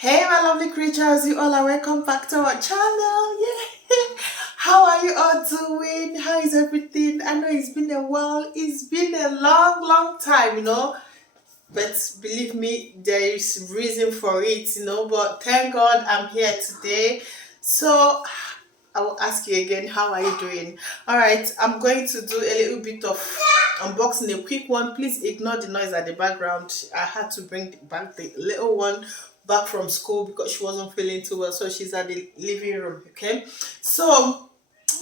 Hey my lovely creatures, you all are welcome back to our channel. Yeah. How are you all doing? How is everything? I know it's been a while. It's been a long time, but believe me, there is reason for it, but thank God I'm here today. So I will ask you again, how are you doing? All right, I'm going to do a little bit of unboxing, a quick one. Please ignore the noise at the background. I had to bring back the little one back from school because she wasn't feeling too well, so she's at the living room. Okay, so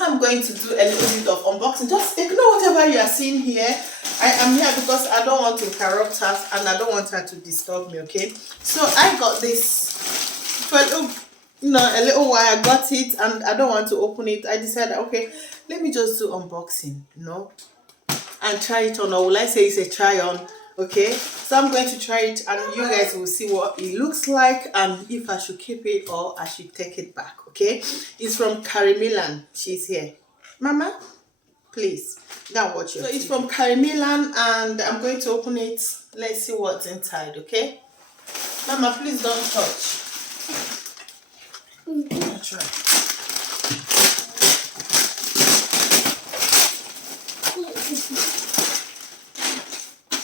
I'm going to do a little bit of unboxing. Just ignore whatever you are seeing here. I am here because I don't want to interrupt her and I don't want her to disturb me. Okay, so I got this for a little while. I got it and I don't want to open it. I decided, okay, let me just do unboxing, and try it on, or will I say it's a try on? Okay, so I'm going to try it and you guys will see what it looks like and if I should keep it or I should take it back. Okay, it's from Millen. She's here. Mama, please go and watch your TV. It's from Millen and I'm going to open it. Let's see what's inside. Okay, Mama, please don't touch. I'll try.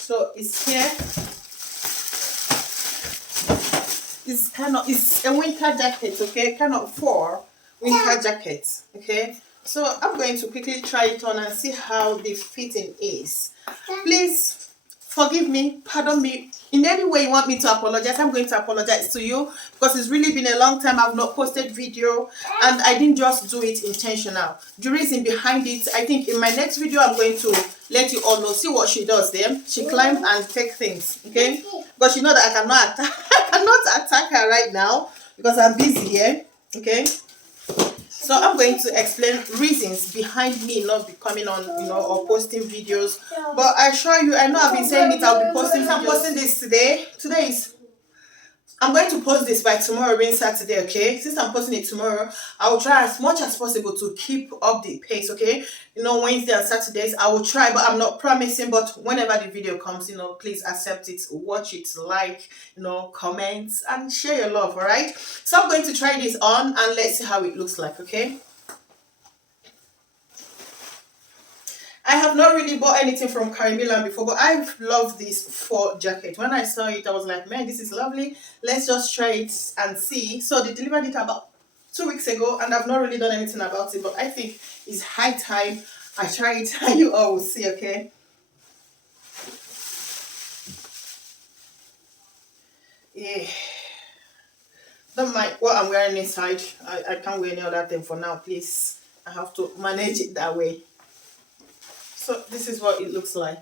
So it's here. It's a winter jacket, okay? Kind of 4 winter jackets, okay? So I'm going to quickly try it on and see how the fitting is. Please forgive me, pardon me. In any way you want me to apologize, I'm going to apologize to you because it's really been a long time I've not posted video and I didn't just do it intentional. The reason behind it, I think in my next video I'm going to let you all know. See what she does there. She climbs and takes things, okay? But she knows that I cannot attack her right now because I'm busy here, okay? So I'm going to explain reasons behind me not becoming on, or posting videos. But I assure you, I know I've been saying it, I'll be posting videos. I'm posting this today. I'm going to post this by tomorrow being Saturday, okay? Since I'm posting it tomorrow, I will try as much as possible to keep up the pace, okay? Wednesday and Saturdays, I will try, but I'm not promising. But whenever the video comes, please accept it, watch it, like, comment, and share your love, all right? So I'm going to try this on, and let's see how it looks like, okay? I have not really bought anything from Millen before, but I've loved this Faux jacket. When I saw it, I was like, man, this is lovely. Let's just try it and see. So they delivered it about 2 weeks ago, and I've not really done anything about it, but I think it's high time I try it, and you all will see, okay? Yeah. Don't mind what I'm wearing inside. I can't wear any other thing for now, please. I have to manage it that way. So this is what it looks like.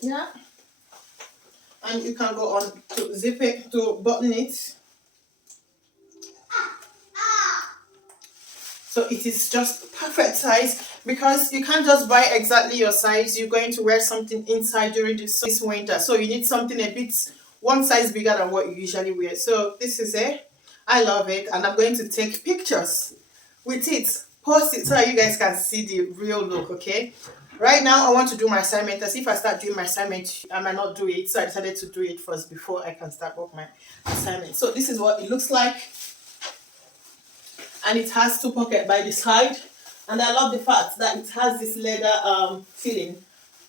Yeah. And you can go on to zip it, to button it. So it is just perfect size because you can't just buy exactly your size. You're going to wear something inside during this winter. So you need something a bit one size bigger than what you usually wear. So this is it. I love it. And I'm going to take pictures with it. Post it so that you guys can see the real look, okay? Right now, I want to do my assignment. As if I start doing my assignment, I might not do it. So I decided to do it first before I can start work my assignment. So this is what it looks like. And it has 2 pockets by the side, and I love the fact that it has this leather filling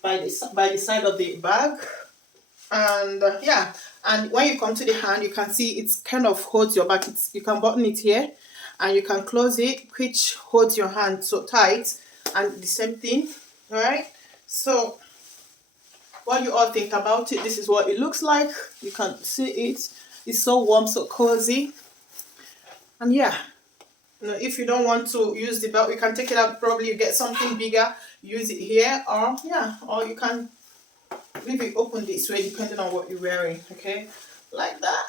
by the side of the bag. And yeah, and when you come to the hand, you can see it kind of holds your back. You can button it here and you can close it, which holds your hand so tight, and the same thing. All right, so what you all think about it? This is what it looks like. You can see it. It's so warm, so cozy. And yeah, if you don't want to use the belt, you can take it out. Probably you get something bigger, use it here, or you can leave it open this way depending on what you're wearing, okay, like that.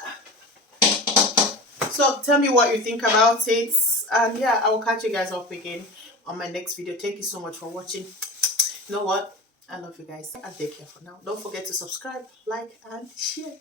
So tell me what you think about it, and yeah, I will catch you guys up again on my next video. Thank you so much for watching. You know what, I love you guys, and take care for now. Don't forget to subscribe, like, and share.